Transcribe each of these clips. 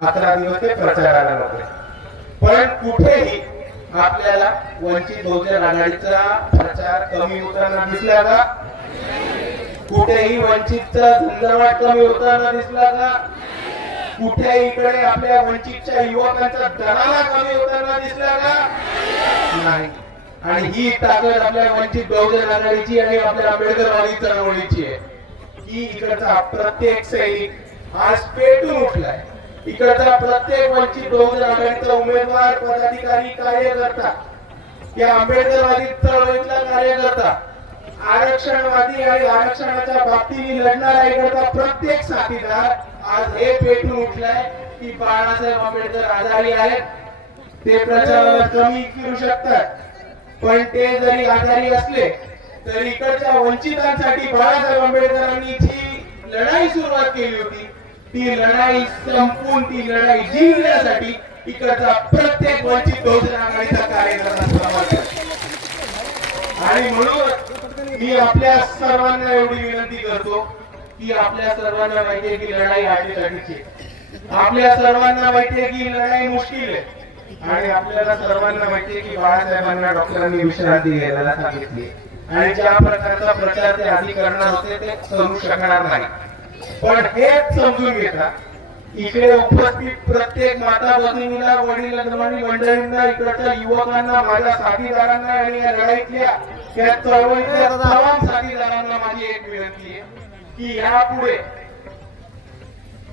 11 दिवस ते प्रचाराला नव्हते, पण कुठेही आपल्याला वंचित बहुजन आघाडीचा प्रचार कमी होताना दिसला का? कुठेही वंचितचा झंझावात कमी होताना दिसला का? कुठे इकडे आपल्या वंचितच्या युवकांचा दराला कमी होताना दिसला का? नाही. आणि ही ताकद आपल्या वंचित बहुजन आघाडीची आणि आपल्या आंबेडकरवादी चळवळीची आहे की इकडचा प्रत्येक सैनिक आज पेटून उठलाय. इकडचा प्रत्येक वंचित बहुजन आघाडीचा उमेदवार, पदाधिकारी, कार्यकर्ता, या आंबेडकरवादी चळवळीतला कार्यकर्ता, आरक्षणवादी आणि आरक्षणाच्या बाबतीत लढणारा इकडचा प्रत्येक साथीदार आज हे पेटून उठलाय की बाळासाहेब आंबेडकर आजारी आहेत. ते प्रचाराला कमी करू शकतात, पण ते जरी आजारी असले तरी इकडच्या वंचितांसाठी बाळासाहेब आंबेडकरांनी जी लढाई सुरुवात केली होती ती लढाई संपून ती लढाई जिंकण्यासाठी इकडचा प्रत्येक वंचित बहुजन आघाडीचा कार्यकर्ता सहभागी आहे. आणि म्हणून मी आपल्या सर्वांना एवढी विनंती करतो की आपल्या सर्वांना माहितीये की लढाई आटेसाटीची आहे. आपल्या सर्वांना माहितीये की लढाई मुश्किल आहे आणि आपल्याला सर्वांना माहितीये की बाळासाहेबांना डॉक्टरांनी विश्रांती घ्यायला सांगितली आणि ज्या प्रकारचा प्रचार ते आधी करणार होते ते करू शकणार नाही. पण हेच समजून घेता इकडे उपस्थित प्रत्येक माता भगिनीला, वडील मंडळींना, इकडच्या युवकांना, माझ्या साथीदारांना आणि या लढाईतल्या या चळवळीतल्या तमाम साथीदारांना माझी एक विनंती आहे की यापुढे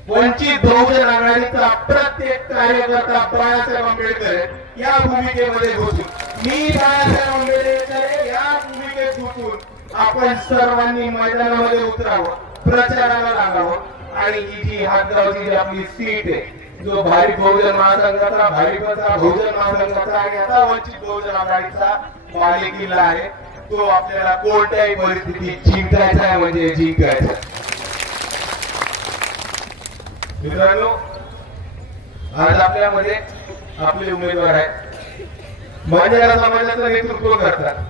वंचित बहुजन आघाडीचा प्रत्येक कार्यकर्ता बाळासाहेब आंबेडकर या भूमिकेमध्ये घुसून, मी बाळासाहेब आंबेडकर या भूमिकेत घुसून आपण सर्वांनी मैदानामध्ये उतरावं, प्रचाराला लागावं आणि ही जी हातगावची आपली सीट आहे, जो भारिप बहुजन महासंघाचा, भारिपचा बहुजन महासंघाचा आणि आता वंचित बहुजन आघाडीचा बालेकिल्ला आहे, तो आपल्याला कोणत्याही परिस्थितीत जिंकायचा आहे, म्हणजे जिंकायचा. मित्रांनो, आज आपल्यामध्ये आपले उमेदवार आहेत, बंजारा समाजाचं नेतृत्व करतात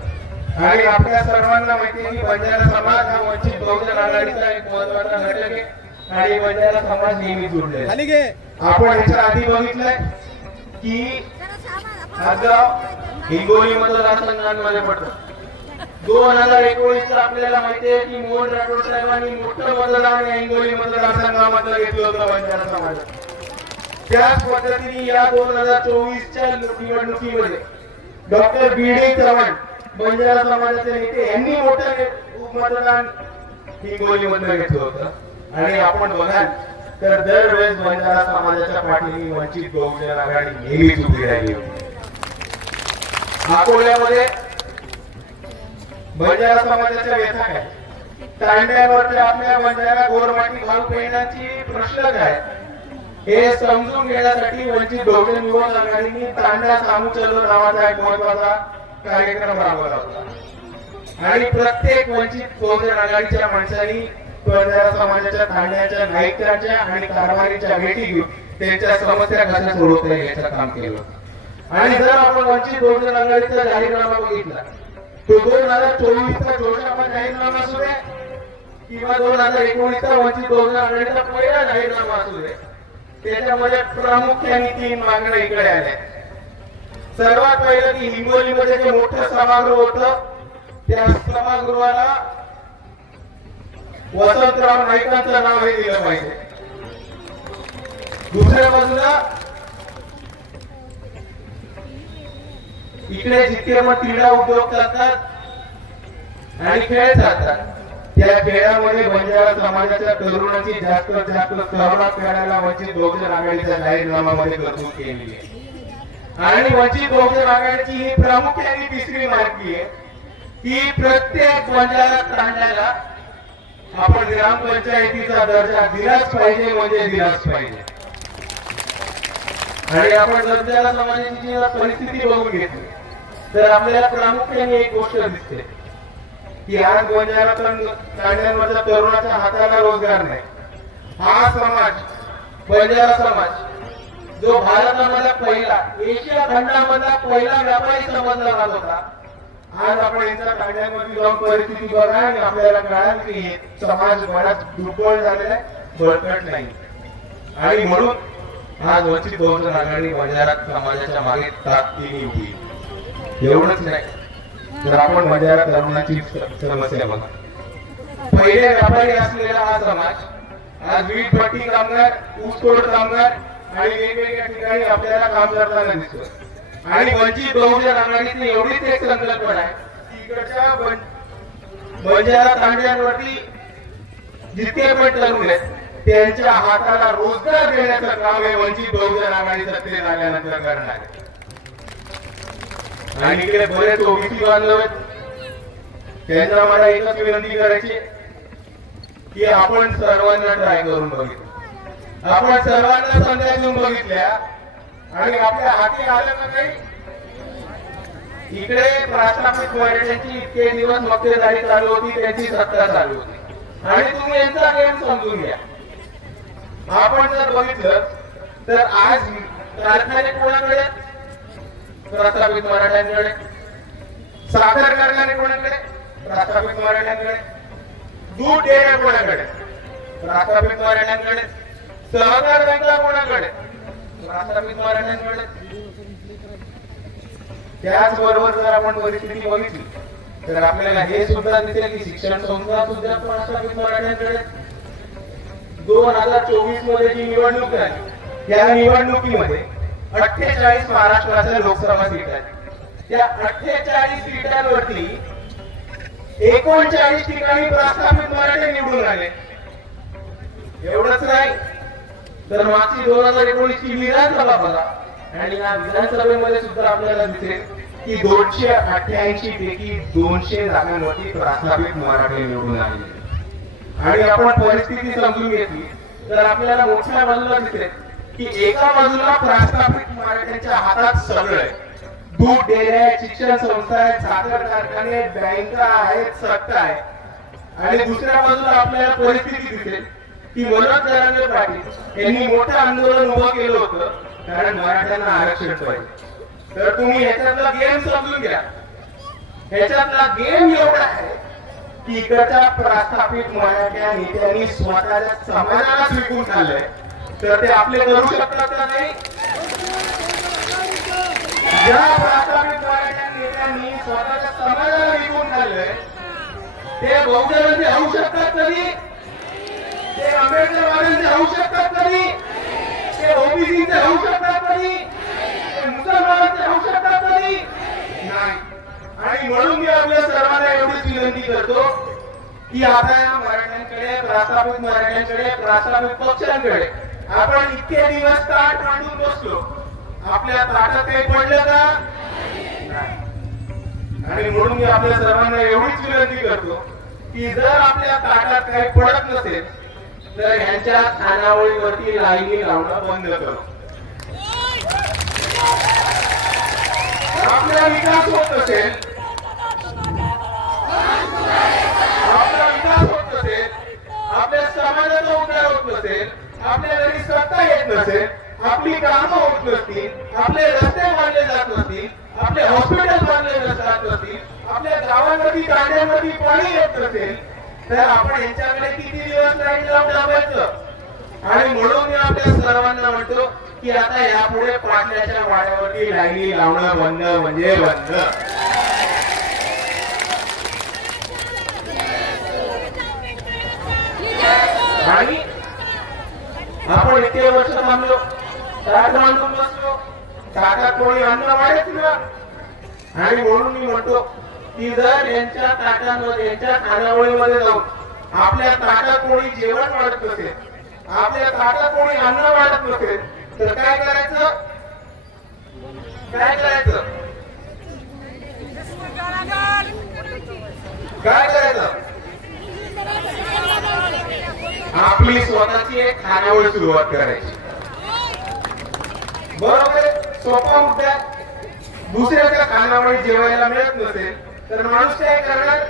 आणि आपल्या सर्वांना माहिती आहे की बंजारा समाज हा वंचित बहुजन आघाडीचा एक महत्वाचा घटक आहे आणि बंजारा समाज नेहमी जोडलेला आहे. आपण याच्या आधी बघितलंय की हातगाव हिंगोली मतदारसंघांमध्ये पडतं. 2019 आपल्याला माहिती आहे की मोहन राठोड साहेबांनी मोठं मतदान या हिंगोली मतदारसंघामध्ये घेतलं होतं बंजारा समाजात. त्याच पद्धतीने या 2024च्या निवडणुकीमध्ये डॉक्टर बी.डी. चव्हाण बंजारा समाजाचे नेते यांनी मोठं मतदान हिंगोली मध्ये घेतलं होतं आणि आपण बघाल तर दरवेळेस बंजारा समाजाच्या पाठीने वंचित बहुजन आघाडी नेहमीच उभी राहिली होती. अकोल्यामध्ये बंजारा समाजाच्या व्यथा काय, तांड्यावरच्या आपल्या बंजारा गोरमाटी भाऊ बहिणांची प्रश्न काय, हे समजून घेण्यासाठी वंचित बहुजन युवक आघाडीने तांडा सामुचलो नावाचा एक महत्वाचा कार्यक्रम राबवला होता आणि प्रत्येक वंचित बहुजन आघाडीच्या माणसांनी बंजारा समाजाच्या तांड्याच्या, नायकाच्या आणि कारभारीच्या भेटी घेऊन त्यांच्या समस्या कशा सोडवता येईल याचं काम केलं. आणि जर आपण वंचित बहुजन आघाडीचा जाहीरनामा बघितला तो 2024चा जोशामा जाहीरनामा असू दे किंवा 2019चा वंचित बहुजन आघाडीचा पहिला जाहीरनामा असू दे, त्याच्यामध्ये प्रामुख्याने 3 मागण्या इकडे आल्या. सर्वात पहिलं की हिंगोलीमध्ये जे मोठं सभागृह होतं त्या सभागृहाला वसंतराव नाईकांचं नाव हे दिलं पाहिजे. दुसऱ्या बाजूला इकडे जितके मग क्रीडा उद्योग करतात आणि खेळ चालतात त्या खेळामध्ये बंजारा समाजाच्या तरुणांची जास्तीत जास्त सहभाग करायला वंचित बहुजन आघाडीच्या जाहीरनाम्यामध्ये तरतूद केलेली आहे. आणि वंचित बहुजन आघाडीची ही प्रामुख्याने तिसरी मागणी आहे की प्रत्येक बंजारा तांड्याला आपण ग्रामपंचायतीचा दर्जा दिलाच पाहिजे, म्हणजे दिलाच पाहिजे. आणि आपण बंजारा समाजाची परिस्थिती बघून घेतली तर आपल्याला प्रामुख्याने एक गोष्ट दिसते की आज बंजारा तांड्यांमधल्या तरुणाच्या हाताला रोजगार नाही. हा समाज, बंजारा समाज, जो भारतामधला पहिला, एशिया खंडामधला पहिला व्यापारी समजला जात होता, आज आपण यांच्या तांड्यांमध्ये जाऊन परिस्थिती बघा आणि आपल्याला कळेल की समाज बराच दुर्बळ झालेला आहे, बळकट नाही. आणि म्हणून आज वंचित बहुजन आघाडी बंजारा समाजाच्या मागे ताकदीने उभी. एवढंच नाही तर आपण बंजारा तरुणाची समस्या बघा. पहिले व्यापारी असलेला हा समाज आज वीट भट्टी कामगार, ऊसतोड कामगार आणि वेगवेगळ्या ठिकाणी आपल्याला काम करताना दिसतो. आणि वंचित बहुजन आघाडीची एवढीच एक संकल्पना आहे की इकडच्या बंजारा तांड्यांवरती जितके पण तरुण आहेत त्यांच्या हाताला रोजगार देण्याचं काम हे वंचित बहुजन आघाडी सत्तेत आल्यानंतर करणार आहे. आणि इकडे बरेच ओबीसी बांधव आहेत, त्यांना मला एकच विनंती करायची की आपण सर्वांना ट्राय करून बघितलं, आपण सर्वांना संध्या देऊन बघितल्या आणि आपल्या हाती आलं का काही. इकडे प्रस्थापित मराठ्यांची इतके दिवस मक्तेदारी चालू होती, त्यांची सत्ता चालू होती आणि तुम्ही यांचा गेम समजून घ्या. आपण जर बघितलं तर आज कारखाने कोणाकडे, प्रस्थापित मराठ्यांकडे. साखर कारखाने कोणाकडे, प्रस्थापित मराठ्यांकडे. दूध डेअऱ्या कोणाकडे, प्रस्थापित मराठ्यांकडे. सहकार बँका कोणाकडे, प्रस्थापित मराठ्यांकडे. त्याचबरोबर जर आपण परिस्थिती बघितली तर आपल्याला हे सुद्धा दिसेल की शिक्षण संस्था सुद्धा प्रस्थापित मराठ्यांकडे. 2024 मध्ये जी निवडणूक झाली या निवडणुकीमध्ये 48 महाराष्ट्राच्या लोकसभा सीट आहेत. त्या 48 सीटांवरती 39 ठिकाणी प्रस्थापित मराठे निवडून आले. एवढंच नाही तर मागची 2019 ची विधानसभा बघा आणि या विधानसभेमध्ये सुद्धा आपल्याला दिसेल की 288 पैकी 200 जागांवरती प्रस्थापित मराठे निवडून आले. आणि आपण परिस्थिती समजून घेतली तर आपल्याला मोठ्या बाजूला दिसेल की एका बाजूला प्रस्थापित मराठ्यांच्या हातात सगळं आहे. दूध डेअऱ्या, शिक्षण संस्था आहेत, साखर कारखाने, बँका आहेत, सत्ता आहे. आणि दुसऱ्या बाजूला आपल्याला परिस्थिती दिसेल की मनोज जरांगे पाटील यांनी मोठं आंदोलन उभं केलं होतं कारण मराठ्यांना आरक्षण पाहिजे. तर तुम्ही ह्याच्यातला गेम समजून घ्या. ह्याच्यातला गेम एवढा आहे की इकडच्या प्रस्थापित मराठ्या नेत्यांनी स्वतःच्या समाजाला विकून खाल्लंय तर ते आपले करू शकतात का नाही. ज्या प्रस्थापित मराठ्या नेत्यांनी स्वतःच्या समाजाला विकून खाल्लंय ते बहुजनांचे होऊ शकतात कधी, ते आंबेडकरवाद्यांचे होऊ शकतात कधी, ते ओबीसीचे होऊ शकतात कधी, ते मुसलमानांचे होऊ शकतात कधी नाही. आणि म्हणून मी आपल्या सर्वांना एवढीच विनंती करतो की आता या मराठ्यांकडे, प्रस्थापित मराठ्यांकडे, प्रस्थापित पक्षांकडे आपण इतके दिवस ताट मांडून बसलो, आपल्या ताटात काही पडलं का नाही. आणि म्हणून मी आपल्या सर्वांना एवढीच विनंती करतो की जर आपल्या ताटात काही पडत नसेल तर ह्यांच्या खानावळीवरती लाईनी लावणं बंद करू. आपला विकास होत असेल, आपला विकास होत नसेल, आपल्या समाजाचा उद्धार होत नसेल, आपल्या घरी सत्ता येत नसेल, आपली कामं होत नसतील, आपले रस्ते बांधले जात नसतील, आपले हॉस्पिटल बांधले जात नसतील, आपल्या गावांमध्ये कांड्यांमध्ये पाणी येत नसेल तर आपण यांच्याकडे किती दिवस लाईन लावून लावायचं. आणि म्हणून मी आपल्या सर्वांना म्हणतो की आता यापुढे पाटल्याच्या वाड्यावरती लाईनी लावणं बंद म्हणजे बंद. आणि आपण इतके वर्ष थांबलो, ताट मांडून बसलो, ताटात कोणी अन्न वाढत ना. आणि म्हणून मी म्हणतो की जर यांच्या ताटांमध्ये, यांच्या खानावळीमध्ये जाऊन आपल्या ताटात कोणी जेवण वाढत नसेल, आपल्या ताटात कोणी अन्न वाढत नसेल तर काय करायचं, काय करायचं, काय करायचं. आपली स्वतःची एक खानावळ सुरुवात करायची. बरोबर, सोपा मुद्दा. दुसऱ्याच्या खानावळी जेवायला मिळत नसेल तर माणूस काय करणार,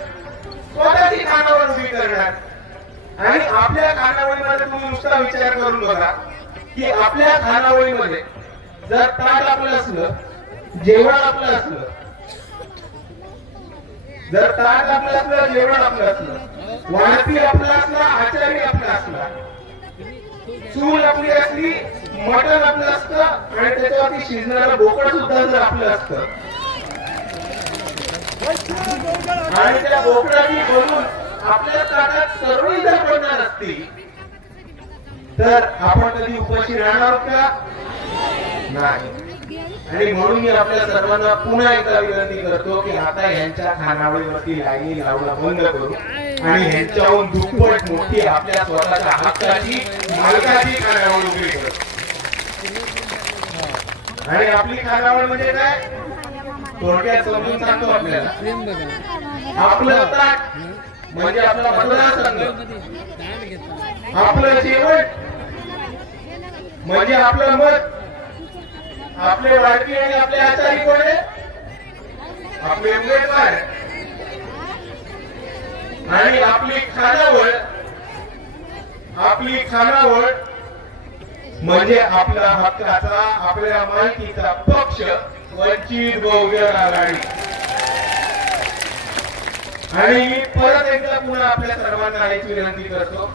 स्वतःची खानावळ उभी करणार. आणि आपल्या खानावळीमध्ये तुम्ही नुसता विचार करून बघा की आपल्या खानावळीमध्ये जर ताट आपलं असलं, जेवण आपलं असलं, जर ताट आपलं असलं, जेवण आपलं असलं, वाढपी आपला असला, आचारी आपला असला, चूल आपली असली, मटण आपलं असतं आणि त्याच्यावरती शिजणारं बोकड सुद्धा जर आपलं असतं आणि त्या बोकडाची बनून आपल्या ताटात सर्वही जर पडणार असतील तर आपण कधी उपाशी राहणार का? नाही. आणि म्हणून मी आपल्या सर्वांना पुन्हा एकदा विनंती करतो की आता यांच्या खानावळीवरती लाईनी लावणं बंद करू आणि यांच्याहून दुप्पट मोठी आपल्या स्वतःच्या हक्काची मालकाची खानावळ उभी करू. आणि आपली खानावळ म्हणजे काय? थोडक्यात समजून सांगतो आपल्याला. आपलं ताट म्हणजे आपला मतदारसंघ, आपलं जेवण म्हणजे आपलं मत, आपले वाडकी आणि आपले आचारी कोण आहे? आपले उमेदवार. आणि आपली खानावळ, आपली खानावळ म्हणजे आपला हक्काचा, आपल्या मालकीचा पक्ष वंचित बहुजन आघाडी. आणि मी परत एकदा पुन्हा आपल्या सर्वांना याची विनंती करतो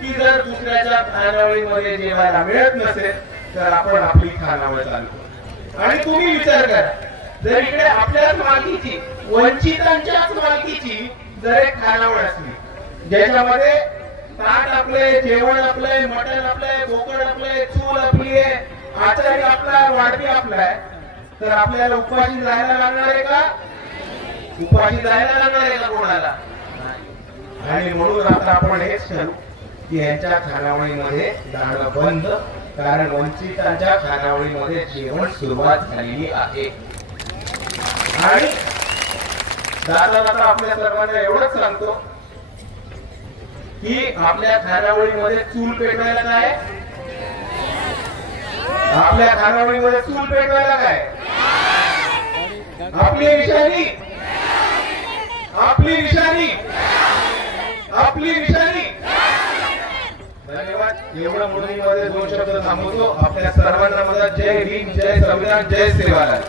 की जर दुसऱ्याच्या खानावळीमध्ये जेवायला मिळत नसेल तर आपण आपली खानावळ चालू करू. आणि तुम्ही विचार करा, जर इकडे आपल्याच मालकीची, वंचितांच्याच मालकीची जर एक खानावळ असली ज्याच्यामध्ये ताट आपले, जेवण आपले, मटण आपले, बोकड आपले, चूल आपली आहे, आचारी आपला, वाडकी आपला आहे, तर आपल्याला उपाशी जायला लागणार आहे का? उपाशी जायला लागणार आहे का कोणाला? आणि म्हणून आता आपण हेच ठरवू की यांच्या खानावळीमध्ये जाणं बंद, कारण वंचितांच्या खानावळीमध्ये जेवण सुरुवात झालेली आहे. आणि जाता जाता आपल्या सर्वांना एवढंच सांगतो की आपल्या खानावळीमध्ये चूल पेटवायला काय? आपल्या खानावळीमध्ये चूल पेटवायला काय? आपली निशाणी, आपली निशाणी, आपली निशाणी. धन्यवाद. एवढं मुलीमध्ये 2 शब्द थांबवतो. आपल्या सर्वांना माझा जय भीम, जय संविधान, जय सेवालाल.